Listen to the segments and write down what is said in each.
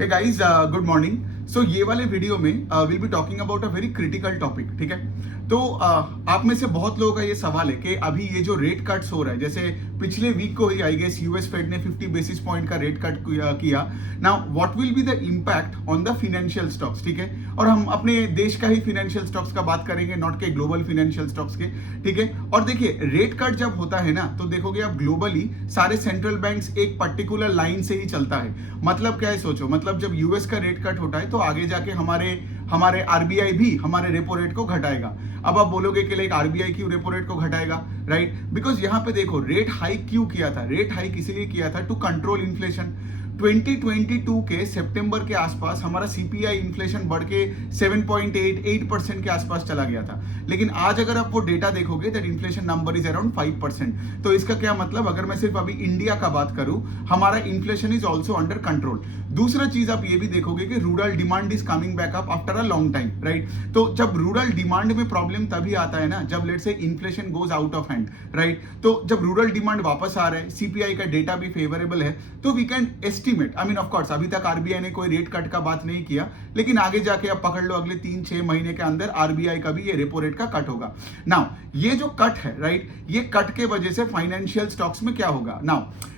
हे guys, good morning. So ये वाले video में will be talking about a very critical topic. ठीक है, तो आप में से बहुत लोगों का ये सवाल है कि अभी ये जो रेट कट्स हो रहा है, जैसे पिछले वीक को ही आई गेस यूएस फेड ने 50 बेसिस पॉइंट का रेट कट किया। Now what will be the impact on the financial stocks. ठीक है, और हम अपने देश का ही फाइनेंशियल स्टॉक्स का बात करेंगे, नॉट के ग्लोबल फाइनेंशियल स्टॉक्स के। ठीक है, और देखिए रेट कट जब होता है ना, तो देखोगे आप ग्लोबली सारे सेंट्रल बैंक्स एक पर्टिकुलर लाइन से ही चलता है। मतलब क्या है, सोचो, मतलब जब यूएस का रेट कट होता है तो आगे जाके हमारे आरबीआई भी हमारे रेपो रेट को घटाएगा। अब आप बोलोगे कि लाइक आरबीआई क्यों रेपो रेट को घटाएगा, राइट? बिकॉज यहां पे देखो रेट हाइक क्यों किया था। रेट हाइक इसलिए किया था टू कंट्रोल इन्फ्लेशन। 2022 के सितंबर के आसपास हमारा सीपीआई इन्फ्लेशन बढ़ के 7.88% के आसपास चला गया था। लेकिन आज अगर आप वो डेटा देखोगे that inflation number is around 5%। तो इसका क्या मतलब, अगर मैं सिर्फ अभी इंडिया का बात करूं, हमारा inflation is also under control. दूसरा चीज आप ये भी देखोगे कि rural demand is coming back up after a long time, right? तो जब रूरल डिमांड में प्रॉब्लम तभी आता है ना, जब let's say inflation goes out of hand, right? तो जब रूरल डिमांड वापस आ रहा है, सीपीआई का डेटा भी फेवरेबल है, तो we can estimate, I mean of course अभी तक आरबीआई ने कोई रेट कट का बात नहीं किया, लेकिन आगे जाके आप पकड़ लो अगले 3-6 महीने के अंदर आरबीआई का भी ये रेपो रेट का कट होगा। नाउ ये जो कट है, राइट, ये कट के वजह से फाइनेंशियल स्टॉक्स में क्या होगा। नाउ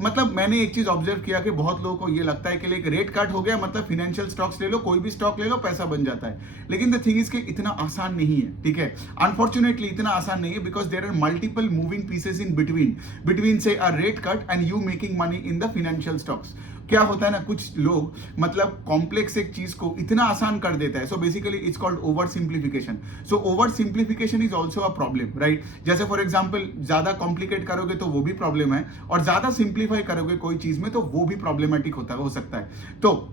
मतलब मैंने एक चीज ऑब्जर्व किया कि बहुत लोगों को ये लगता है कि लाइक रेट कट हो गया मतलब फाइनेंशियल स्टॉक्स ले लो, कोई भी स्टॉक ले लो, पैसा बन जाता है। लेकिन द थिंग इज कि इतना आसान नहीं है। ठीक है, अनफॉर्चुनेटली इतना आसान नहीं है, because there are multiple moving pieces in between say a rate cut and you making money in the financial stocks. क्या होता है ना, कुछ लोग मतलब कॉम्प्लेक्स एक चीज को इतना आसान कर देता है। So basically it's called over simplification. So over simplification is also a problem, right? जैसे फॉर एग्जाम्पल ज्यादा कॉम्प्लिकेट करोगे तो वो भी प्रॉब्लम है, और ज्यादा सिंप्लीफाई करोगे कोई चीज में तो वो भी प्रॉब्लमेटिक हो सकता है। तो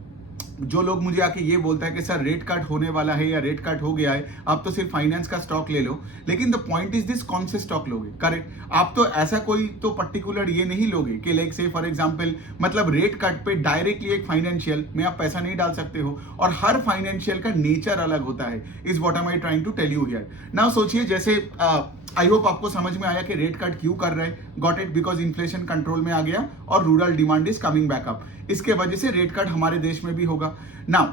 जो लोग मुझे आके ये बोलता है कि सर रेट कट होने वाला है या रेट कट हो गया है, आप तो सिर्फ फाइनेंस का स्टॉक ले लो, लेकिन द पॉइंट इज दिस, कौन से स्टॉक लोगे? करेक्ट, आप तो ऐसा कोई तो पर्टिकुलर ये नहीं लोगे कि लाइक से फॉर एग्जांपल मतलब रेट कट पे डायरेक्टली एक फाइनेंशियल में आप पैसा नहीं डाल सकते हो, और हर फाइनेंशियल का नेचर अलग होता है, is what am I trying to tell you here. Now सोचिए, जैसे आई होप आपको समझ में आया कि रेट कट क्यों कर रहे हैं। Got it, because inflation control में आ गया और rural demand is coming back up, इसके वजह से रेट कट हमारे देश में भी होगा। नाउ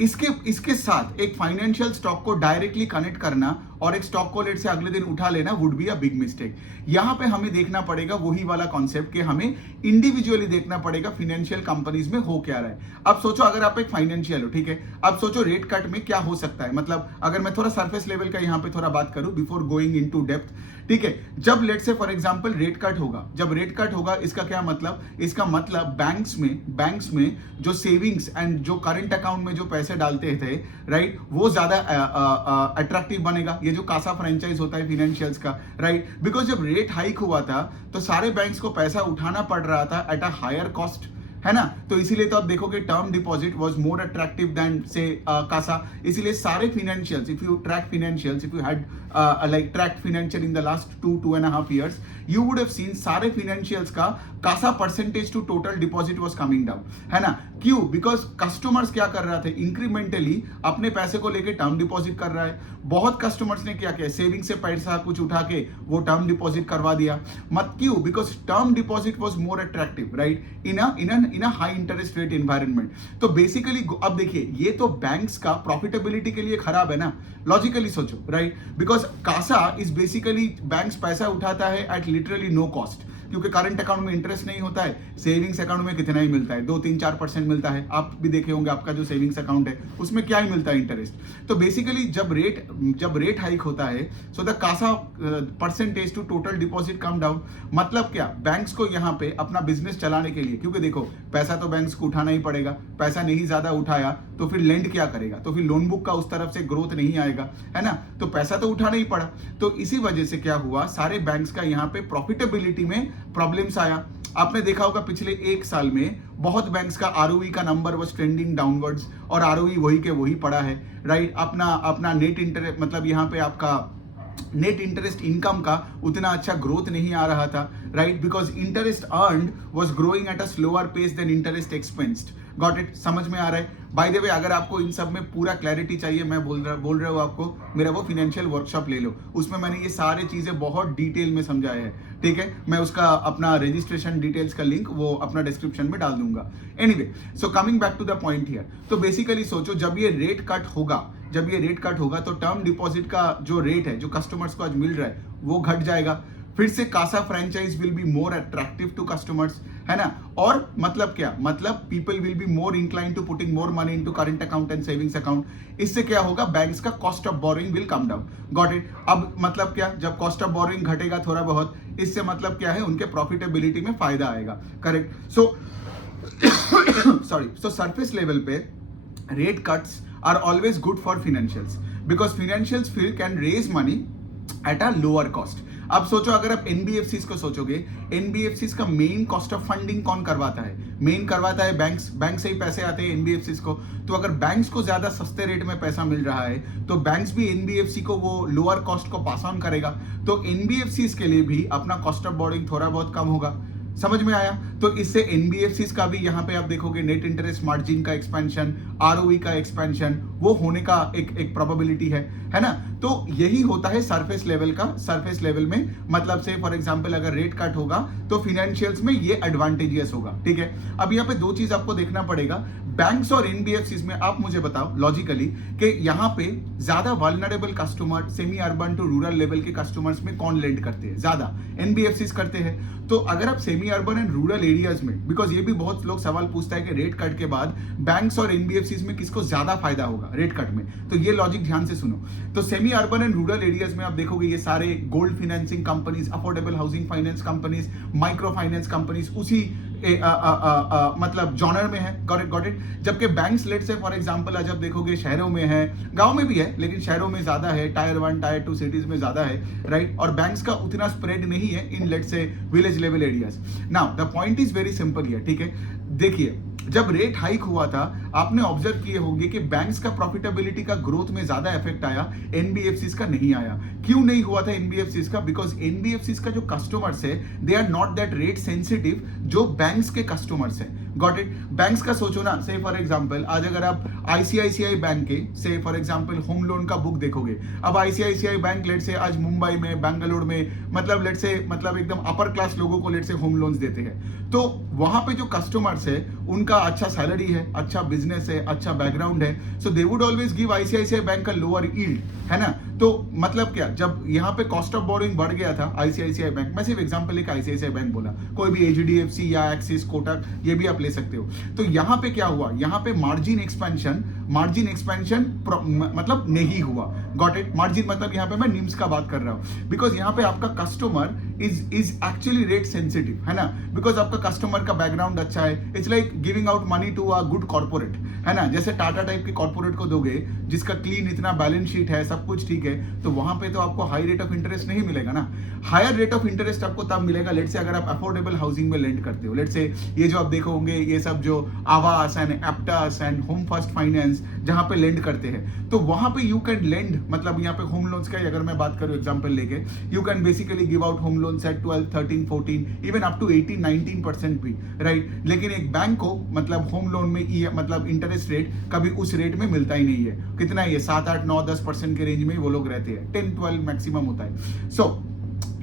इसके साथ एक फाइनेंशियल स्टॉक को डायरेक्टली कनेक्ट करना और एक स्टॉक को लेट से अगले दिन उठा लेना would be a big mistake. यहां पे हमें देखना पड़ेगा वही वाला कॉन्सेप्ट कि हमें इंडिविजुअली देखना पड़ेगा फाइनेंशियल कंपनीज में हो क्या रहा है। अब सोचो, अगर आप एक फाइनेंशियल हो, ठीक है, अब सोचो रेट कट में क्या हो सकता है। मतलब अगर मैं थोड़ा सरफेस लेवल का यहां पे थोड़ा बात करूं बिफोर गोइंग इनटू डेप्थ, ठीक है, जब लेट से फॉर एग्जांपल रेट कट होगा, जब रेट कट होगा इसका क्या मतलब, इसका मतलब बैंक्स में जो सेविंग्स एंड जो करंट अकाउंट में जो पैसे डालते थे, राइट, वो ज्यादा अट्रैक्टिव बनेगा। ये जो कासा फ्रेंचाइज होता है फाइनेंशियल्स का, राइट, बिकॉज जब रेट हाइक हुआ था तो सारे बैंक्स को पैसा उठाना पड़ रहा था एट अ हायर कॉस्ट, है ना? तो इसीलिए तो आप देखोगे term deposit was more attractive then से कासा। इसीलिए सारे financials, if you track financials, if you had like track financial in the last 2.5 years, you would have seen सारे फाइनेंशियल्स का Kasa percentage to total deposit was coming down, है ना? क्यों? Because customers क्या कर रहा थे, इंक्रीमेंटली अपने पैसे को लेके टर्म डिपॉजिट कर रहा है। बहुत कस्टमर्स ने क्या किया, सेविंग से पैसा कुछ उठा के वो टर्म डिपॉजिट करवा दिया। मत क्यों? Because term deposit was more attractive, right, in a high interest rate environment. तो बेसिकली अब देखिए, ये तो बैंक्स का प्रॉफिटेबिलिटी के लिए खराब है ना, लॉजिकली सोचो, right? Because CASA is basically banks पैसा उठाता है एट लिटरली नो कॉस्ट, क्योंकि करंट अकाउंट में इंटरेस्ट नहीं होता है, सेविंग्स अकाउंट में कितना ही मिलता है, 2-3-4% मिलता है। आप भी देखे होंगे आपका जो सेविंग्स अकाउंट है उसमें क्या ही मिलता है, इंटरेस्ट। तो बेसिकली जब रेट हाइक होता है, so the CASA percentage to total deposit come down. मतलब क्या, बैंक्स को यहाँ पे अपना बिजनेस चलाने के लिए, क्योंकि देखो पैसा तो बैंक्स को उठाना ही पड़ेगा, पैसा नहीं ज्यादा उठाया तो फिर लेंड क्या करेगा, तो फिर लोन बुक का उस तरफ से ग्रोथ नहीं आएगा, है ना? तो पैसा तो उठाना ही पड़ा। तो इसी वजह से क्या हुआ, सारे बैंक्स का यहाँ पे प्रॉफिटेबिलिटी में प्रॉब्लम्स आया। आपने देखा होगा पिछले 1 साल में बहुत बैंक्स का आरओई का नंबर वाज ट्रेंडिंग डाउनवर्ड्स, और आरओई वही के वही पड़ा है, राइट? अपना नेट इंटरेस्ट, मतलब यहाँ पे आपका नेट इंटरेस्ट इनकम का उतना अच्छा ग्रोथ नहीं आ रहा था, right? Because interest earned was growing at a slower pace than interest expensed, got it, समझ में आ रहा है? बाय द वे, अगर आपको इन सब में पूरा क्लैरिटी चाहिए, मैं बोल रहा हूँ आपको, मेरा वो फाइनेंशियल वर्कशॉप ले लो, उसमें मैंने ये सारी चीजें बहुत डिटेल में समझाया है, ठीक है? मैं उसका अपना रजिस्ट्रेशन डिटेल्स का लिंक वो अपना डिस्क्रिप्शन में डाल दूंगा। Anyway, so coming back to the point here, तो बेसिकली सोचो, जब ये रेट कट होगा तो टर्म डिपॉजिट का जो रेट है, जो कस्टमर्स को आज मिल रहा है, वो घट जाएगा। फिर से CASA franchise will be more attractive to customers, है ना? और मतलब क्या, मतलब people will be more inclined to putting more money into current account and savings account. इससे क्या होगा, बैंक्स का cost of borrowing will come down. Got it? अब मतलब क्या, जब कॉस्ट ऑफ बोरोइंग घटेगा थोड़ा बहुत, इससे मतलब क्या है, उनके प्रॉफिटेबिलिटी में फायदा आएगा। Correct? So sorry, surface level पे rate cuts are always good for financials, because financials field can raise money at a lower cost. अब सोचो, अगर आप एनबीएफसीज को सोचोगे, एनबीएफसीज का मेन कॉस्ट ऑफ फंडिंग कौन करवाता है? मेन करवाता है बैंक्स। बैंक से ही पैसे आते हैं एनबीएफसीज को। तो अगर बैंक्स को ज्यादा सस्ते रेट में पैसा मिल रहा है, तो बैंक्स भी एनबीएफसी को वो लोअर कॉस्ट को पास ऑन करेगा। तो एनबीएफसीज के लिए भी अपना कॉस्ट ऑफ बोरोइंग थोड़ा बहुत कम होगा। समझ में आया? तो इससे एनबीएफसीज का भी यहाँ पे आप देखोगे नेट इंटरेस्ट मार्जिन का एक्सपेंशन, आरओई का एक्सपेंशन, वो होने का एक प्रोबेबिलिटी है ना? तो यही होता है सरफेस लेवल में, मतलब से फॉर एग्जांपल अगर रेट कट होगा तो फिनेंशियल्स में ये एडवांटेजियस होगा, ठीक है? अब यहाँ पे दो चीज आपको देखना पड़ेगा, बैंक्स और एनबीएफसीज में। आप मुझे बताओ लॉजिकली कि यहाँ पे ज्यादा vulnerable customer, semi urban to rural level के कस्टमर्स में कौन लेंड करते हैं? ज्यादा एनबीएफसीज करते हैं। तो अगर आप semi urban and rural areas में, बिकॉज ये भी बहुत लोग सवाल पूछता है कि रेट कट के बाद बैंक्स और एनबीएफसीज में किसको ज्यादा फायदा होगा रेट कट में, तो ये लॉजिक ध्यान से सुनो। तो semi urban and rural areas में आप देखोगे ये सारे gold financing companies, affordable housing finance companies, micro finance companies उसी मतलब जॉनर में है। Got it? जबकि बैंक्स लेट से फॉर एग्जांपल आज आप देखोगे शहरों में है, गांव में भी है, लेकिन शहरों में ज्यादा है, टायर 1 टायर 2 सिटीज में ज्यादा है, राइट? और बैंक्स का उतना स्प्रेड नहीं है इन लेट से village level areas. Now the point is very simple here, ठीक है? देखिए, जब रेट हाइक हुआ था, आपने ऑब्जर्व किए होंगे कि बैंक्स का प्रॉफिटेबिलिटी का ग्रोथ में ज्यादा इफेक्ट आया, एनबीएफसीज का नहीं आया। क्यों नहीं हुआ था एनबीएफसीज का? बिकॉज एनबीएफसीज का जो कस्टमर्स है, they are not that rate sensitive जो बैंक्स के कस्टमर्स है। Got it? बैंक्स का सोचो ना, से फॉर एग्जांपल आज अगर आप आईसीआईसीआई बैंक के से फॉर एग्जांपल होम लोन का बुक देखोगे, अब आईसीआईसीआई बैंक लेट से आज मुंबई में, बेंगलुरु में, मतलब लेट से मतलब एकदम अपर क्लास लोगों को लेट से होम लोन्स देते हैं। तो वहां पे जो कस्टमर्स है, उनका अच्छा सैलरी है, अच्छा बिजनेस है, अच्छा बैकग्राउंड है, so they would always give ICICI bank का लोअर यील्ड, है ना? तो मतलब क्या, जब यहाँ पे कॉस्ट ऑफ बोरोइंग बढ़ गया था आईसीआईसीआई बैंक, मैं सिर्फ एग्जांपल एक आईसीआईसीआई बैंक बोला, कोई भी एचडीएफसी या एक्सिस, कोटक, ये भी आप ले सकते हो। तो यहाँ पे क्या हुआ, यहाँ पे मार्जिन एक्सपेंशन मतलब नहीं हुआ। Got it? मार्जिन मतलब यहाँ पे मैं निम्स का बात कर रहा हूँ, बिकॉज यहाँ पे आपका customer is actually rate sensitive, है ना? बिकॉज आपका कस्टमर का बैकग्राउंड अच्छा है। It's like giving out money to a good corporate, है ना? जैसे टाटा टाइप के कॉर्पोरेट को दोगे जिसका क्लीन इतना बैलेंस शीट है, सब कुछ ठीक है, तो वहां पे तो आपको हाई रेट ऑफ इंटरेस्ट नहीं मिलेगा ना। हायर रेट ऑफ इंटरेस्ट आपको तब मिलेगा लेट से अगर आप अफोर्डेबल हाउसिंग में लेंड करते हो। लेट से ये जो आप देखो होंगे, ये सब जो Aavas and Aptus and home first finance जहां पे लेंड करते हैं, तो वहां पे यू कैन लेंड, मतलब यहाँ पे होम लोन्स का अगर मैं बात करूं एग्जांपल लेके, you can basically give out home loans at 12, 13, 14, even up to 18, 19% भी, राइट? लेकिन एक बैंक को मतलब होम लोन में मतलब इंटरेस्ट रेट कभी उस रेट में मिलता ही नहीं है। कितना है ये? 7, 8, 9, 10% के रेंज में वो लोग रहते हैं, 10, 12 मैक्सिमम होता है। सो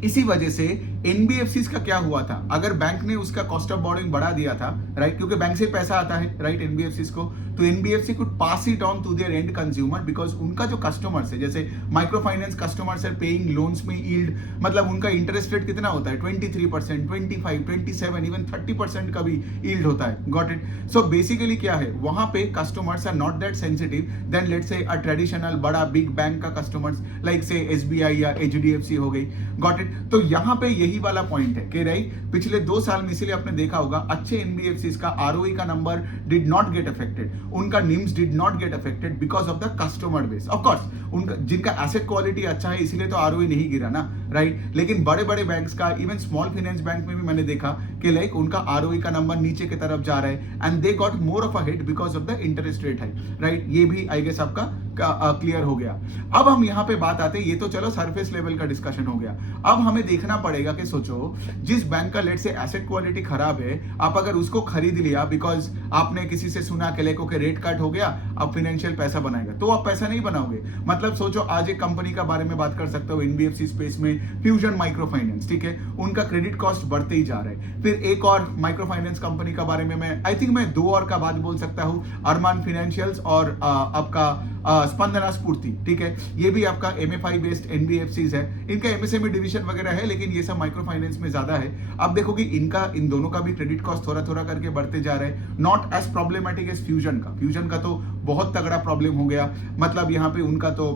इसी वजह से एनबीएफसीज का क्या हुआ था, अगर बैंक ने उसका कॉस्ट ऑफ बोरोइंग बढ़ा दिया था, राइट, क्योंकि बैंक से पैसा आता है, राइट, एनबीएफसीज को, तो NBFC could pass it on to their end consumer, because उनका जो कस्टमर्स है, जैसे micro finance customers are paying loans में यील्ड, मतलब उनका इंटरेस्ट रेट कितना होता है? 23%, 25, 27, इवन 30% का भी यील्ड होता है। Got it? सो बेसिकली क्या है, वहां पे customers are not that sensitive then let's say a traditional बड़ा बिग बैंक का कस्टमर्स, लाइक से एसबीआई या एचडीएफसी हो गई। Got it? तो यहाँ पे यही वाला पॉइंट है कि राइट, पिछले 2 साल में इसीलिए आपने देखा होगा अच्छे एनबीएफसीज का आरओई का number did not get affected, उनका NIMs did not get affected because of the customer base. Of course उनका जिनका एसेट क्वालिटी अच्छा है इसीलिए तो आरओई नहीं गिरा ना, राइट? लेकिन बड़े बड़े बैंक्स का, इवन स्मॉल फाइनेंस बैंक में भी मैंने देखा कि लाइक उनका आरओई का नंबर नीचे की तरफ जा रहा है and they got more of a hit because of the interest rate hike, right? ये भी आई गेस आपका क्लियर हो गया। अब हम यहाँ पे बात आते हैं, ये तो चलो सरफेस लेवल का डिस्कशन हो गया। अब हमें देखना पड़ेगा कि सोचो जिस बैंक का लेट से एसेट क्वालिटी खराब है, आप अगर उसको खरीद लिया बिकॉज आपने किसी से सुना कि लेको के रेट कट हो गया, अब फाइनेंशियल पैसा बनाएगा, तो आप पैसा नहीं बनाओगे। मतलब सोचो आज एक कंपनी का बारे में बात कर सकते हो एनबीएफसी स्पेस में, फ्यूजन माइक्रो फाइनेंस, ठीक है, उनका क्रेडिट कॉस्ट बढ़ते ही जा रहा है। फिर एक और माइक्रो फाइनेंस कंपनी का बारे में मैं आई थिंक मैं 2 और का बात बोल सकता हूं, अरमान फाइनेंशियल्स और आपका स्पंदना स्फूर्ति, ठीक है, ये भी आपका एमएफआई बेस्ड एनबीएफसीज है, इनका एमएसएमई डिवीजन वगैरह है, लेकिन ये सब माइक्रो फाइनेंस में ज्यादा है। अब देखो कि इन दोनों का भी क्रेडिट कॉस्ट थोड़ा थोड़ा करके बढ़ते जा रहे हैं, not as problematic as Fusion का तो बहुत तगड़ा प्रॉब्लम हो गया। मतलब यहाँ पे उनका तो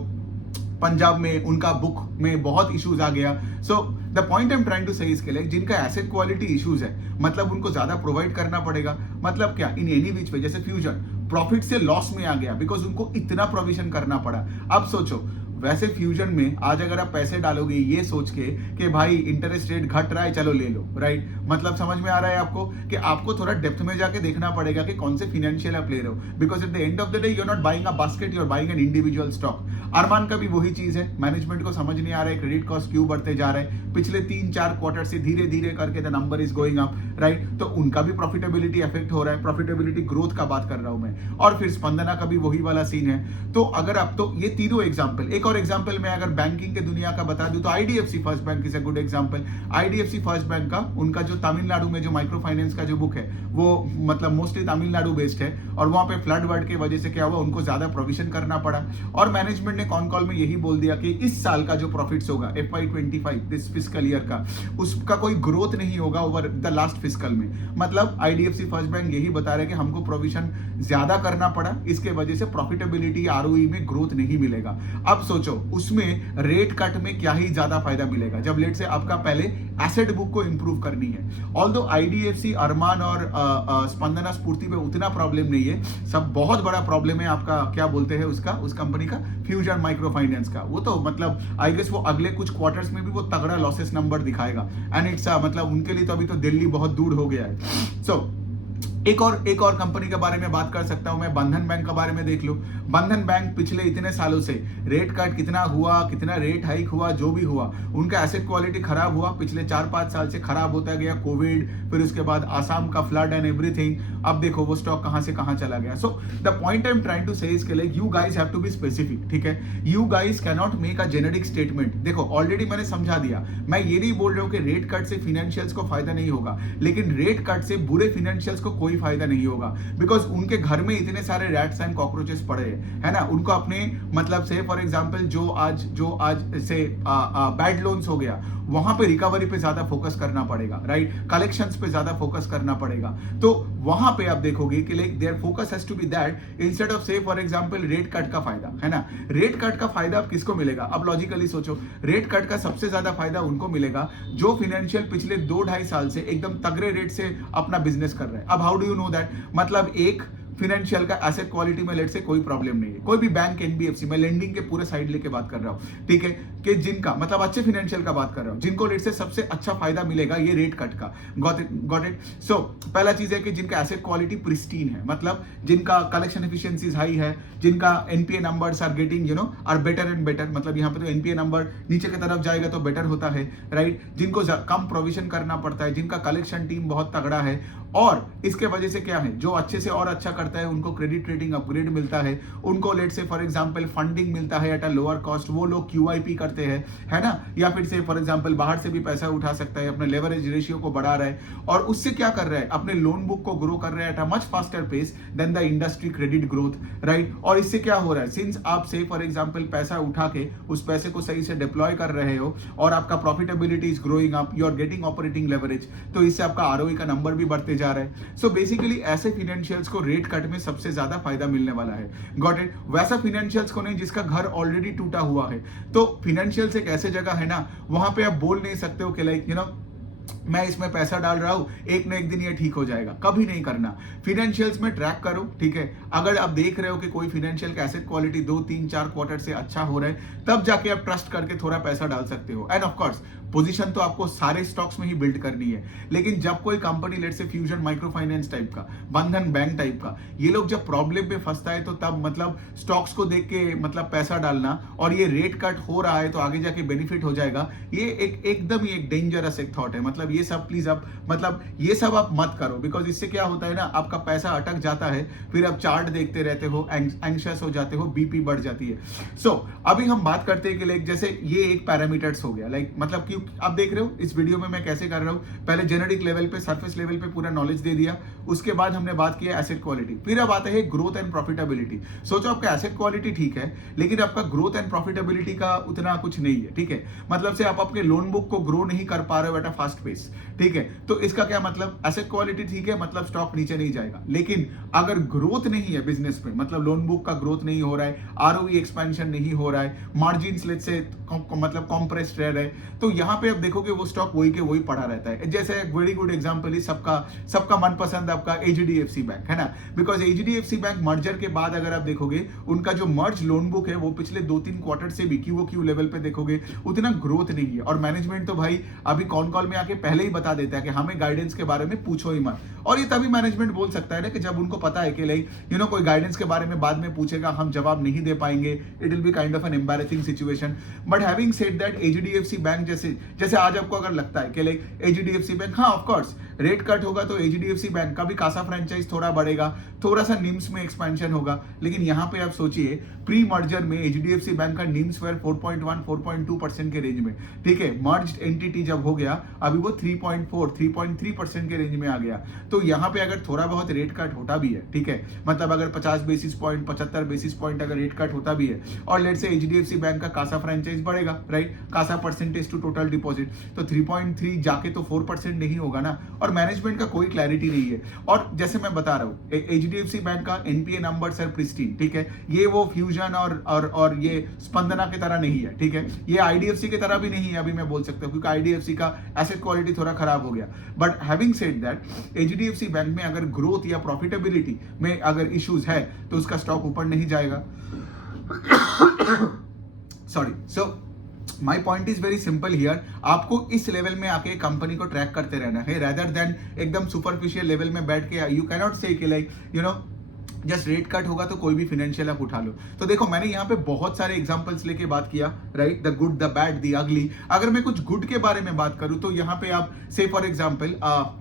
पंजाब में उनका बुक में बहुत इश्यूज आ गया। So the point I am trying to say इसके लिए जिनका एसेट क्वालिटी इश्यूज है, मतलब उनको ज्यादा प्रोवाइड करना पड़ेगा। मतलब क्या, इन एनी बीच पे जैसे फ्यूजन प्रॉफिट से लॉस में आ गया बिकॉज उनको इतना प्रोविजन करना पड़ा। अब सोचो वैसे फ्यूजन में आज अगर आप पैसे डालोगे ये सोच के कि भाई इंटरेस्ट रेट घट रहा है चलो ले लो, राइट, मतलब समझ में आ रहा है आपको कि आपको थोड़ा डेप्थ में जाके देखना पड़ेगा कि कौन से फाइनेंशियल आप ले रहे हो, because at the end of the day you are not buying a basket, you are buying an individual stock. Arman का भी वही चीज है, मैनेजमेंट को समझ नहीं आ रहा है क्रेडिट कॉस्ट क्यों बढ़ते जा रहे हैं, पिछले 3-4 क्वार्टर से धीरे धीरे करके the number is going up, right, तो उनका भी प्रॉफिटेबिलिटी अफेक्ट हो रहा है, प्रॉफिटेबिलिटी ग्रोथ का बात कर रहा हूं मैं। और फिर स्पंदना का भी वही वाला सीन है। तो अगर आप, तो ये तीनों एग्जाम्पल, एक और एग्जाम्पल मैं अगर बैंकिंग के दुनिया का बता दूं तो IDFC first bank is a good example. IDFC first bank का उनका जो तमिलनाडु में जो माइक्रो फाइनेंस का जो बुक है वो मतलब मोस्टली तमिलनाडु बेस्ड है, और वहां पे फ्लड वर्ड की वजह से क्या हुआ, उनको ज्यादा प्रोविजन करना पड़ा, और मैनेजमेंट ने कॉन कॉल में यही बोल दिया कि इस साल का जो प्रॉफिट्स होगा FY25 दिस फिस्कल ईयर का, उसका कोई ग्रोथ नहीं होगा ओवर द लास्ट फिस्कल में। मतलब आईडीएफसी फर्स्ट बैंक यही बता रहे कि हमको प्रोविजन ज्यादा करना पड़ा, इसके वजह से प्रॉफिटेबिलिटी आरओई में ग्रोथ नहीं मिलेगा। अब सोचो उसमें रेट कट में क्या ही ज्यादा फायदा मिलेगा जब लेट से आपका पहले एसेट बुक को इंप्रूव करनी है। ऑल्दो आईडीएफसी, अरमान और स्पंदना स्फूर्ति में उतना प्रॉब्लम नहीं है, सब बहुत बड़ा प्रॉब्लम है आपका क्या बोलते हैं उसका, उस कंपनी का फ्यूजन माइक्रो फाइनेंस का। वो तो मतलब आई गेस वो अगले कुछ क्वार्टर्स में भी वो तगड़ा लॉसेस नंबर दिखाएगा, एंड इट्स मतलब उनके लिए तो अभी तो दिल्ली बहुत दूर हो गया है। सो एक और कंपनी के बारे में बात कर सकता हूं मैं, बंधन बैंक के बारे में देख लो। बंधन बैंक पिछले इतने सालों से रेट कट कितना हुआ, कितना रेट हाइक हुआ, जो भी हुआ, उनका एसेट क्वालिटी खराब हुआ, पिछले 4-5 साल से खराब होता गया, कोविड, फिर उसके बाद आसाम का फ्लड एंड एवरीथिंग, अब देखो वो स्टॉक कहां से कहां चला गया। So the point I am trying to say इसके लिए you guys have to be specific, ठीक है, you guys can not make a generic statement. देखो ऑलरेडी मैंने समझा दिया, मैं ये नहीं बोल रहा हूं कि रेट कट से फाइनेंशियल्स को फायदा नहीं होगा, लेकिन रेट कट से बुरे फाइनेंशियल्स को कोई फायदा नहीं होगा, बिकॉज उनके घर में इतने सारे रैट्स एंड कॉकरोचेस पड़े हैं, है ना, उनको अपने मतलब से फॉर एग्जांपल जो आज से बैड लोन्स हो गया, वहां पे रिकवरी पे ज्यादा फोकस करना पड़ेगा, राइट, कलेक्शंस पे ज्यादा फोकस करना पड़ेगा। तो वहां पे आप देखोगे कि like their focus has to be that instead of say for example rate cut का फायदा, है ना, रेट कट का फायदा अब किसको मिलेगा, अब लॉजिकली सोचो, रेट कट का सबसे ज्यादा फायदा उनको मिलेगा जो फाइनेंशियल पिछले 2-2.5 साल से एकदम तगड़े रेट से अपना बिजनेस कर रहे हैं। अब how do you know that, मतलब एक फाइनेंशियल का एसेट क्वालिटी में लेट से कोई प्रॉब्लम नहीं है, कोई भी बैंक, एनबीएफसी, मैं लेंडिंग के पूरे साइड लेके बात कर रहा हूं, ठीक है, कि जिनका मतलब अच्छे फाइनेंशियल का बात कर रहा हूं, जिनको लेट से सबसे अच्छा फायदा मिलेगा ये रेट कट का। Got it. सो पहला चीज है कि जिनका एसेट क्वालिटी प्रिस्टीन है, मतलब जिनका कलेक्शन एफिशिएंसीज हाई है, जिनका NPA numbers are getting are better and better, मतलब यहाँ पे तो एनपीए नंबर नीचे की तरफ जाएगा तो बेटर होता है, राइट, जिनको कम प्रोविजन करना पड़ता है, जिनका कलेक्शन टीम बहुत तगड़ा है, और इसके वजह से क्या है, जो अच्छे से और अच्छा करता है उनको क्रेडिट रेटिंग अपग्रेड मिलता है, उनको लेट से फॉर एग्जांपल फंडिंग मिलता है एट अ लोअर कॉस्ट, वो लोग क्यूआईपी करते हैं, है ना, या फिर से फॉर एग्जांपल बाहर से भी पैसा उठा सकता है, अपने लेवरेज रेशियो को बढ़ा रहा है, और उससे क्या कर रहा है, अपने लोन बुक को ग्रो कर रहा है at a much faster pace than the industry credit growth, right. और इससे क्या हो रहा है, सिंस आप से फॉर एग्जांपल पैसा उठा के उस पैसे को सही से डिप्लॉय कर रहे हो और आपका profitability is growing up, you are getting operating leverage, तो इससे आपका आरओई का नंबर भी बढ़ते जा रहा है। सो बेसिकली ऐसे फाइनेंशियल्स को रेट कट में सबसे ज्यादा फायदा मिलने वाला है। Got it. वैसा फाइनेंशियल्स को नहीं जिसका घर ऑलरेडी टूटा हुआ है। तो फाइनेंशियल्स एक ऐसे जगह है ना, वहां पे आप बोल नहीं सकते हो कि लाइक मैं इसमें पैसा डाल रहा हूं, एक ना एक दिन ये ठीक हो जाएगा, कभी नहीं करना। फाइनेंशियल्स में ट्रैक करो, ठीक है, अगर आप देख रहे हो कि कोई फाइनेंशियल का एसेट क्वालिटी 2 3 4 क्वार्टर से अच्छा हो रहा है, तब जाके आप ट्रस्ट करके थोड़ा पैसा डाल सकते हो। एंड ऑफ कोर्स पोजीशन तो आपको सारे स्टॉक्स में ही बिल्ड करनी है, लेकिन जब कोई कंपनी लेट से फ्यूजन माइक्रो फाइनेंस टाइप का, बंधन बैंक टाइप का, ये लोग जब प्रॉब्लम में फंसता है तो तब मतलब स्टॉक्स को देख के मतलब पैसा डालना, और ये रेट कट हो रहा है तो आगे जाके बेनिफिट हो जाएगा, ये एकदम ही एक डेंजरस एक थॉट है। मतलब ये सब प्लीज आप मतलब ये सब आप मत करो, बिकॉज इससे क्या होता है ना, आपका पैसा अटक जाता है, फिर आप चार्ट देखते रहते हो, एंग्शियस हो जाते हो, बीपी बढ़ जाती है। अभी हम बात करते हैं कि लाइक जैसे ये एक पैरामीटर्स हो गया, लाइक मतलब क्यों आप देख रहे हो इस वीडियो में मैं कैसे कर रहा हूं, पहले जेनेरिक लेवल पे, सरफेस लेवल पे पूरा नॉलेज दे दिया, उसके बाद हमने बात किया एसेट क्वालिटी, फिर अब आता है ग्रोथ एंड प्रॉफिटेबिलिटी। सोचो आपका एसेट क्वालिटी ठीक है, लेकिन आपका ग्रोथ एंड प्रॉफिटेबिलिटी का उतना कुछ नहीं है, ठीक है, मतलब से आप अपने लोन बुक को ग्रो नहीं कर पा रहे हो एट अ फास्ट पेस, ठीक है, तो इसका क्या मतलब, एसेट क्वालिटी ठीक है मतलब स्टॉक नीचे नहीं जाएगा, लेकिन अगर ग्रोथ नहीं है बिजनेस में, मतलब लोन बुक का ग्रोथ नहीं हो रहा है, आरओई एक्सपेंशन नहीं हो रहा है, मार्जिन्स लेट से मतलब कॉम्प्रेस्ड रह रहे, तो यहां पे आप देखोगे वो स्टॉक वही के वही पड़ा रहता है। जैसे एक वेरी गुड एग्जांपल इज सबका मनपसंद आपका एचडीएफसी बैंक है ना, बिकॉज एचडीएफसी बैंक मर्जर के बाद अगर आप देखोगे उनका जो मर्ज लोन बुक है वो पिछले 2 3 क्वार्टर से भी क्यू लेवल पे देखोगे उतना ग्रोथ नहीं है, और मैनेजमेंट तो भाई अभी कॉन कॉल में आके पहले ही बता देता है कि हमें गाइडेंस के बारे में पूछो ही मत, और ये तभी मैनेजमेंट बोल सकता है ना कि जब उनको पता है कि लाइक कोई गाइडेंस के बारे में बाद में पूछेगा, हम जवाब नहीं दे पाएंगे, it will be kind of an embarrassing situation. But having said that HDFC bank जैसे आज आपको अगर लगता है कि लाइक एचडीएफसी बैंक, हाँ ऑफ कोर्स रेट कट होगा तो एचडीएफसी बैंक का भी कासा फ्रेंचाइज थोड़ा बढ़ेगा, थोड़ा सा निम्स में एक्सपेंशन होगा, लेकिन यहां पे आप सोचिए प्री मर्जर में एचडीएफसी बैंक का निम्स वेर 4.1-4.2% के रेंज में, ठीक है, मर्ज्ड एंटिटी जब हो गया अभी वो 3.4-3.3% के रेंज में आ गया। तो यहां पे अगर थोड़ा बहुत रेट कट होता भी है, ठीक है, मतलब अगर 50 बेसिस पॉइंट 75 बेसिस पॉइंट अगर रेट कट होता भी है, और लेट से एचडीएफसी बैंक का कासा फ्रेंचाइज बढ़ेगा, right, CASA percentage to total deposit, तो 3.3 जाके तो 4% नहीं होगा ना, और मैनेजमेंट का कोई क्लैरिटी नहीं है। और जैसे मैं बता रहा हूं एचडीएफसी बैंक का एनपीए नंबर सर प्रिस्टीन, ठीक है, ये वो फ्यूजन और ये स्पंदना की तरह नहीं है, ठीक है, ये आईडीएफसी की तरह भी नहीं है, अभी मैं बोल सकता हूं, क्योंकि आईडीएफसी का एसेट क्वालिटी थोड़ा खराब हो गया। But having said that HDFC bank में अगर ग्रोथ या प्रॉफिटेबिलिटी में अगर इश्यूज है तो उसका स्टॉक ऊपर नहीं जाएगा। Sorry, so my point is very simple here, आपको इस लेवल में आके कंपनी को ट्रैक करते रहना है, रेदर देन एकदम सुपरफिशियल लेवल में बैठ के यू कैनॉट से कि लाइक जस्ट रेट कट होगा तो कोई भी फाइनेंशियल आप उठा लो। तो देखो मैंने यहाँ पे बहुत सारे एग्जांपल्स लेके बात किया, right, the good the bad the ugly. अगर मैं कुछ गुड के बारे में बात करूं तो यहाँ पे आप से फॉर एग्जांपल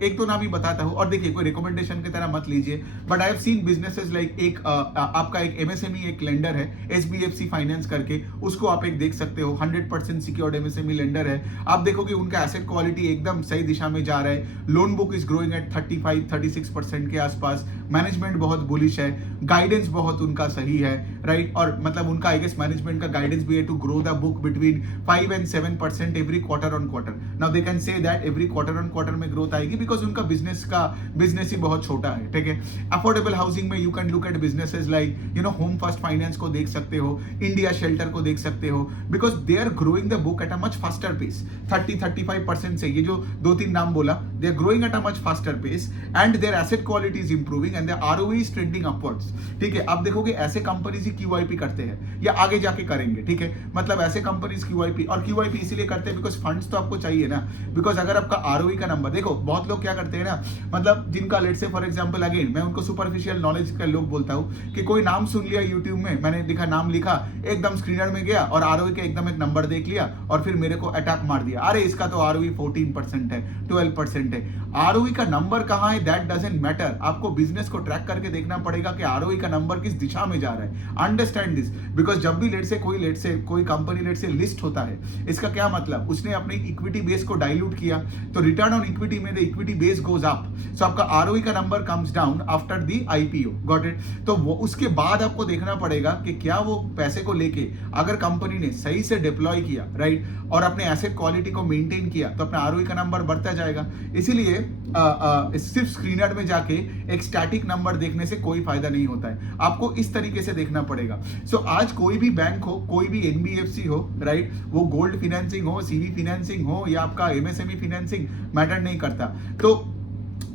एक तो नाम ही बताता हूं, और देखिए कोई रिकमेंडेशन की तरह मत लीजिए, but I have seen businesses like एक आपका एक एमएसएमई एक लेंडर है एसबीएफसी फाइनेंस करके, उसको आप एक देख सकते हो, 100% सिक्योर्ड एमएसएमई लेंडर है। आप देखोगे उनका एसेट क्वालिटी एकदम सही दिशा में जा रहा है, loan book is growing at 35-36% के आसपास, मैनेजमेंट बहुत बुलिश है, गाइडेंस बहुत उनका सही है, राइट, और मतलब उनका आई गेस मैनेजमेंट का गाइडेंस भी है to grow the book between 5 and 7% every quarter on quarter. Now they can say that every quarter on quarter में ग्रोथ आएगी बिकॉज उनका बिजनेस ही बहुत छोटा है, ठीक है। अफोर्डेबल हाउसिंग में you can look at businesses like home first finance को देख सकते हो, इंडिया शेल्टर को देख सकते हो, because they are growing the book at a much faster pace, 30-35% से, ये जो 2-3 नाम बोला, they are growing at a much faster pace and their asset quality is improving and their ROE is trending upwards, ठीक है। आप देखोगे ऐसे कंपनीज ही क्यूआईपी करते हैं या आगे जाके करेंगे, ठीक है, मतलब ऐसे कंपनीज क्यूआईपी, और क्यूआईपी इसीलिए करते हैं बिकॉज फंड्स तो आपको चाहिए ना, बिकॉज अगर आपका आरओई का नंबर देखो, बहुत लोग क्या करते हैं ना, मतलब जिनका लेट से फॉर एग्जांपल अगेन मैं उनको सुपरफिशियल नॉलेज का लोग बोलता हूं कि कोई नाम सुन लिया यूट्यूब में, मैंने लिखा नाम लिखा, एकदम स्क्रीनर में गया और आरओई के एकदम एक नंबर देख लिया और फिर मेरे को अटैक मार दिया, अरे इसका तो आरओई 14% है, 12% है। आरओई का नंबर कहां है दैट डजंट मैटर, आपको बिजनेस को ट्रैक करके देखना पड़ेगा कि आरओई का नंबर किस दिशा में जा रहा है। अंडरस्टैंड दिस, बिकॉज जब भी लेट से कोई कंपनी लेट से लिस्ट होता है, इसका क्या मतलब, उसने अपने इक्विटी बेस को डाइल्यूट किया, तो रिटर्न ऑन इक्विटी में the equity base goes up, so आपका आरओई का number comes down after the IPO, got it. तो वो उसके बाद आपको देखना पड़ेगा कि क्या वो पैसे को लेके अगर कंपनी ने सही से डिप्लॉय किया, राइट, और अपने एसेट क्वालिटी को मेंटेन किया, तो अपना आरओई का नंबर बढ़ता जाएगा। इसीलिए सिर्फ स्क्रीनर में जाके एक स्टैटिक नंबर देखने से कोई फायदा नहीं होता है, आपको इस तरीके से देखना पड़ेगा। सो आज कोई भी बैंक हो, कोई भी एनबीएफसी हो, राइट, वो गोल्ड फाइनेंसिंग हो, सीवी फाइनेंसिंग हो या आपका एमएसएमई फाइनेंसिंग, मैटर नहीं करता। तो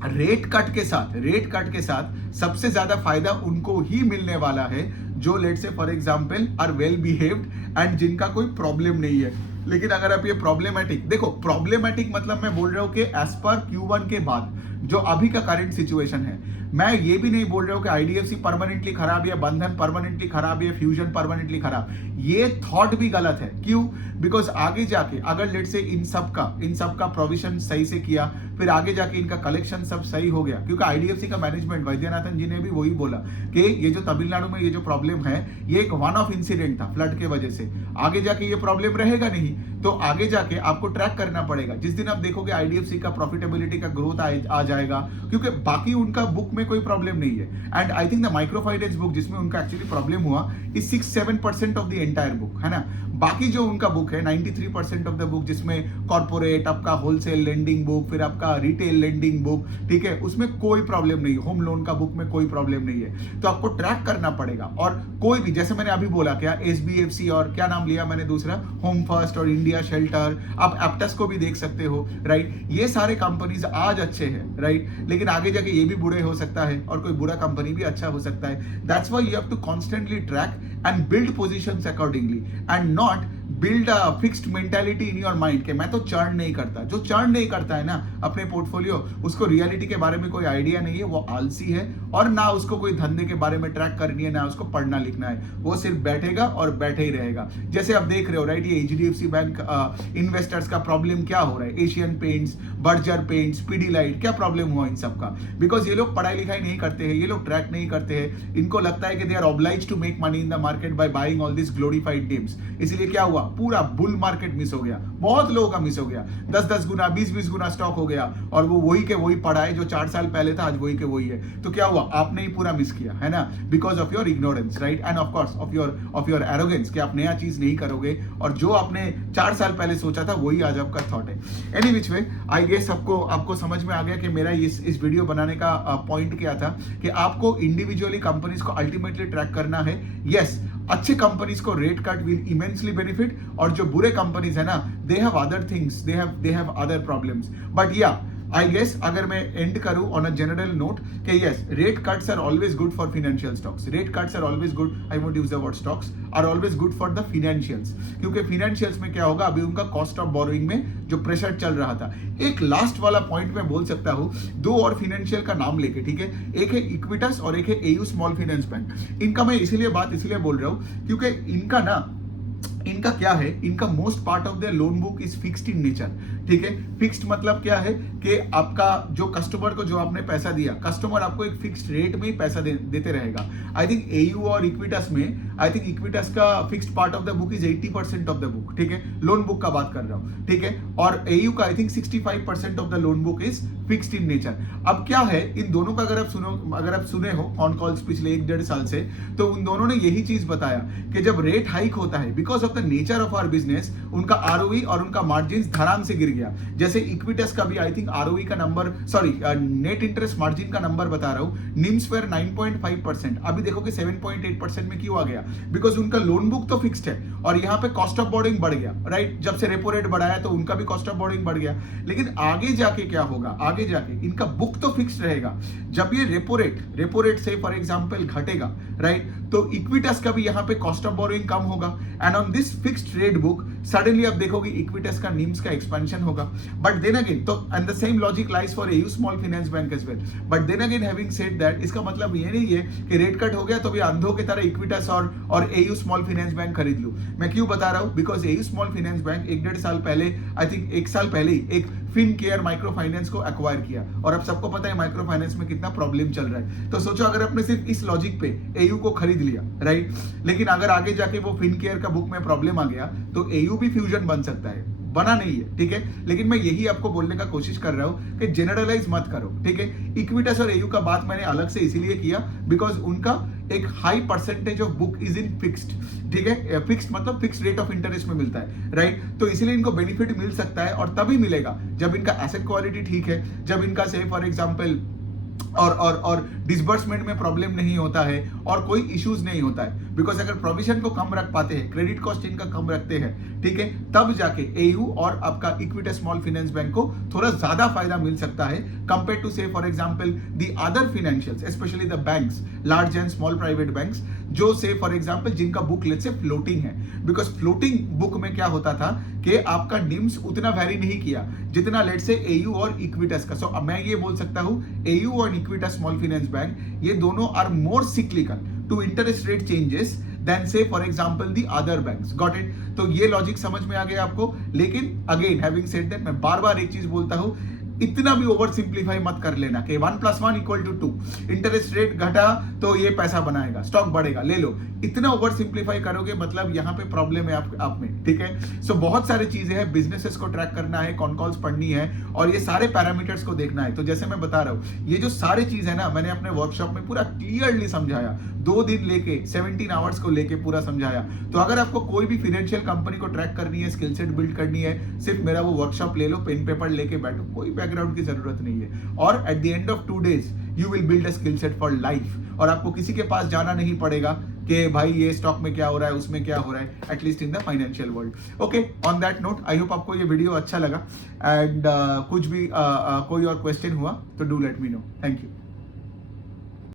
रेट कट के साथ सबसे ज्यादा फायदा उनको ही मिलने वाला है जो लेट से for example are well behaved and जिनका कोई प्रॉब्लम नहीं है। लेकिन अगर आप ये प्रॉब्लमेटिक देखो, प्रॉब्लमेटिक मतलब मैं बोल रहा हूं कि एज पर Q1 के बाद जो अभी का करंट सिचुएशन है, मैं ये भी नहीं बोल रहा हूं कि आईडीएफसी परमानेंटली खराब है, बंधन परमानेंटली खराब है, फ्यूजन परमानेंटली खराब। ये थॉट भी गलत है। क्यों? बिकॉज आगे जाके अगर लेट से इन सब का प्रोविजन सही से किया, फिर आगे जाके इनका कलेक्शन सब सही हो गया, क्योंकि आईडीएफसी का मैनेजमेंट वैद्यनाथन जी ने भी वही बोला कि ये जो तमिलनाडु में ये जो प्रॉब्लम है ये एक वन ऑफ इंसिडेंट था फ्लड के वजह से, आगे जाके ये प्रॉब्लम रहेगा नहीं। तो आगे जाके आपको ट्रैक करना पड़ेगा। जिस दिन आप देखोगे आईडीएफसी का प्रॉफिटेबिलिटी का ग्रोथ आ जाएगा, क्योंकि बाकी उनका बुक में कोई प्रॉब्लम नहीं है। And I think the micro finance book जिसमें उनका एक्चुअली प्रॉब्लम हुआ is 6-7% of the entire book, है ना। बाकी जो उनका बुक है 93% ऑफ द बुक, जिसमें कॉर्पोरेट, आपका होलसेल लेंडिंग बुक, फिर आपका रिटेल लेंडिंग बुक, ठीक है, उसमें कोई प्रॉब्लम नहीं। होम लोन का बुक में कोई प्रॉब्लम नहीं है। तो आपको ट्रैक करना पड़ेगा। और कोई भी, जैसे मैंने अभी बोला, क्या एसबीएफसी और क्या नाम लिया मैंने दूसरा, होम फर्स्ट और इंडिया शेल्टर, आप एप्टस को भी देख सकते हो, राइट। ये सारे कंपनीज आज अच्छे हैं, राइट, लेकिन आगे जाके ये भी बुरे हो सकता है और कोई बुरा कंपनी भी अच्छा हो सकता है। That's why you have to constantly track and build positions accordingly and not build a fixed mentality in your mind के मैं तो चर्न नहीं करता। जो चर्न नहीं करता है ना अपने पोर्टफोलियो, उसको रियलिटी के बारे में कोई आइडिया नहीं है, वो आलसी है, और ना उसको कोई धंधे के बारे में ट्रैक करनी है, ना उसको पढ़ना लिखना है। वो सिर्फ बैठेगा और बैठे ही रहेगा। जैसे आप देख रहे हो, राइट, ये एचडीएफसी बैंक इन्वेस्टर्स का प्रॉब्लम क्या हो रहा है, Asian paints, Berger paints, Pidilite, क्या प्रॉब्लम हुआ इन सब का? बिकॉज ये लोग पढ़ाई लिखाई नहीं करते हैं, ये लोग ट्रैक नहीं करते हैं। इनको लगता है कि they are obliged to make money in the market by buying all this glorified names. इसलिए क्या हुआ, पूरा बुल मार्केट मिस हो गया, बहुत लोगों का मिस हो गया। 10-10 गुना, 20-20 गुना स्टॉक हो गया, और वो वही के वही पड़ा है जो 4 साल पहले था, आज वही के वही है। तो क्या हुआ, आपने ही पूरा मिस किया, है ना, because of your ignorance, right, end of course of your arrogance, कि आप नया चीज नहीं करोगे, और जो आपने 4 साल पहले सोचा था वही आज आपका थॉट है। Any which way, I guess आपको समझ में आ गया कि मेरा इस वीडियो बनाने का पॉइंट क्या था, कि आपको इंडिविजुअली कंपनीज को अल्टीमेटली ट्रैक करना है। यस, अच्छे कंपनीज को rate cut will immensely benefit, और जो बुरे कंपनीज है ना, they have other things, they have other problems. But yeah I guess अगर मैं एंड करूं ऑन अ जनरल नोट कि yes, rate cuts are always good for financial stocks. Rate cuts are always good, I won't use the word stocks, are always good for the financials, क्योंकि financials में क्या होगा, अभी उनका cost of borrowing में जो pressure चल रहा था। एक लास्ट वाला पॉइंट मैं बोल सकता हूं, 2 और फाइनेंशियल का नाम लेके, ठीक है, एक है इक्विटस और एक है एयू स्मॉल फाइनेंस बैंक। इनका मैं इसलिए बोल रहा हूं क्योंकि इनका क्या है, इनका most part of their loan book is fixed in nature, ठीक है। फिक्स्ड मतलब क्या है कि आपका जो कस्टमर को जो आपने पैसा दिया, कस्टमर आपको एक फिक्स्ड रेट में ही पैसा देते रहेगा। आई थिंक एयू और इक्विटस में, आई थिंक इक्विटस का fixed part of the book is 80% of the book, ठीक है, लोन बुक का बात कर रहा हूं, ठीक है, और एयू का I think 65% of the loan book is fixed in nature. अब क्या है, इन दोनों का अगर आप सुने हो ऑन कॉल्स पिछले 1-1.5 साल से, तो उन दोनों ने यही चीज बताया कि जब रेट हाइक होता है, because of the nature of our business, उनका आरओई और उनका मार्जिन धड़ाम से गिर गया। जैसे इक्विटस का भी आई थिंक आरओई का नंबर, नेट इंटरेस्ट मार्जिन का नंबर बता रहा हूं, निम्स पर 9.5%, अभी देखो कि 7.8% में क्यों आ गया, बिकॉज उनका लोन बुक तो फिक्स्ड है, और यहाँ पे कॉस्ट ऑफ बोर्डिंग बढ़ गया, राइट। जब से रेपो रेट बढ़ाया तो उनका भी कॉस्ट ऑफ बोर्डिंग बढ़ गया। लेकिन आगे जाके क्या होगा, आगे जाके इनका बुक तो फिक्स्ड रहेगा। जब ये रेपो रेट से फॉर एग्जांपल घटेगा, राइट, तो इक्विटस का भी यहाँ पे कॉस्ट ऑफ बोरोइंग कम होगा, and on this fixed rate book suddenly आप देखोगे इक्विटस का निम्स का एक्सपेंशन होगा। बट देन अगेन, तो and the same logic lies for AU small finance bank as well. But then again, having said that, इसका मतलब ये नहीं है कि रेट कट हो गया तो भी अंधों की तरह इक्विटस और एयू स्मॉल फाइनेंस बैंक खरीद लूं। मैं क्यों बता रहा हूं, because AU small finance bank 1-1.5 साल पहले, आई थिंक 1 साल पहले ही एक फिनकेयर माइक्रो फाइनेंस को एक्वायर किया, और अब सबको पता है माइक्रो फाइनेंस में कितना प्रॉब्लम चल रहा है। तो सोचो अगर आपने सिर्फ इस लॉजिक पे एयू को खरीद लिया, राइट, लेकिन अगर आगे जाके वो फिनकेयर का बुक में प्रॉब्लम आ गया तो एयू भी फ्यूजन बन सकता है, बना नहीं है, ठीक है। लेकिन मैं यही आपको बोलने का कोशिश कर रहा हूं कि जनरलाइज मत करो, ठीक है। इक्विटस और एयू का बात मैंने अलग से इसीलिए किया बिकॉज उनका एक high percentage of book is in fixed, ठीक है। फिक्स्ड मतलब फिक्स्ड रेट ऑफ इंटरेस्ट में मिलता है, राइट। तो इसलिए इनको बेनिफिट मिल सकता है, और तभी मिलेगा जब इनका एसेट क्वालिटी ठीक है, जब इनका से फॉर एग्जांपल और डिसबर्समेंट में प्रॉब्लम नहीं होता है और कोई इश्यूज नहीं होता है, बिकॉज अगर प्रोविजन को कम रख पाते हैं, क्रेडिट कॉस्ट इनका कम रखते हैं, ठीक है, तब जाके एयू और आपका इक्विटस स्मॉल फाइनेंस बैंक को थोड़ा ज्यादा फायदा मिल सकता है कंपेयर टू से for example the other financials, specially the banks, large and small private banks, जो से फॉर एग्जांपल जिनका बुक लेट से फ्लोटिंग है। बिकॉज फ्लोटिंग बुक में क्या होता था कि आपका निम्स उतना वैरी नहीं किया जितना लेट से एयू और इक्विटस का। सो मैं ये बोल सकता हूं एयू और इक्विटस स्मॉल फाइनेंस बैंक ये दोनों are more cyclical to interest rate changes than say for example the other banks. Got it? तो ये लॉजिक समझ में आ गया आपको। लेकिन अगेन हैविंग सेड दैट, मैं बार बार एक चीज बोलता हूं, इतना भी ओवर सिंप्लीफाई मत कर लेना कि 1 + 1 = 2, इंटरेस्ट रेट घटा तो ये पैसा बनाएगा, स्टॉक बढ़ेगा, ले लो। इतना ओवर सिंप्लीफाई करोगे मतलब यहाँ पे प्रॉब्लम है आप में, ठीक है। सो बहुत सारी चीजें हैं, बिजनेसेस को ट्रैक करना है, कॉन कॉल्स पढ़नी है और ये सारे पैरामीटर्स को देखना है। तो जैसे मैं बता रहा हूँ, ये जो सारी चीज है ना, मैंने अपने वर्कशॉप में पूरा क्लियरली समझाया, 2 दिन लेके 17 आवर्स को लेके पूरा समझाया। तो अगर आपको कोई भी फाइनेंशियल कंपनी को ट्रैक करनी है, स्किल सेट बिल्ड करनी है, सिर्फ मेरा वो वर्कशॉप ले लो, पेन पेपर लेके बैठो, कोई बैकग्राउंड की जरूरत नहीं है। और eight the end of 2 days you will build a skill set for life. और आपको किसी के पास जाना नहीं पड़ेगा कि भाई ये स्टॉक में क्या हो रहा है, उसमें क्या हो रहा है, at least in the financial world. Okay, on that note I hope आपको ये वीडियो अच्छा लगा एंड कुछ भी कोई और क्वेश्चन हुआ तो do let me know. Thank you.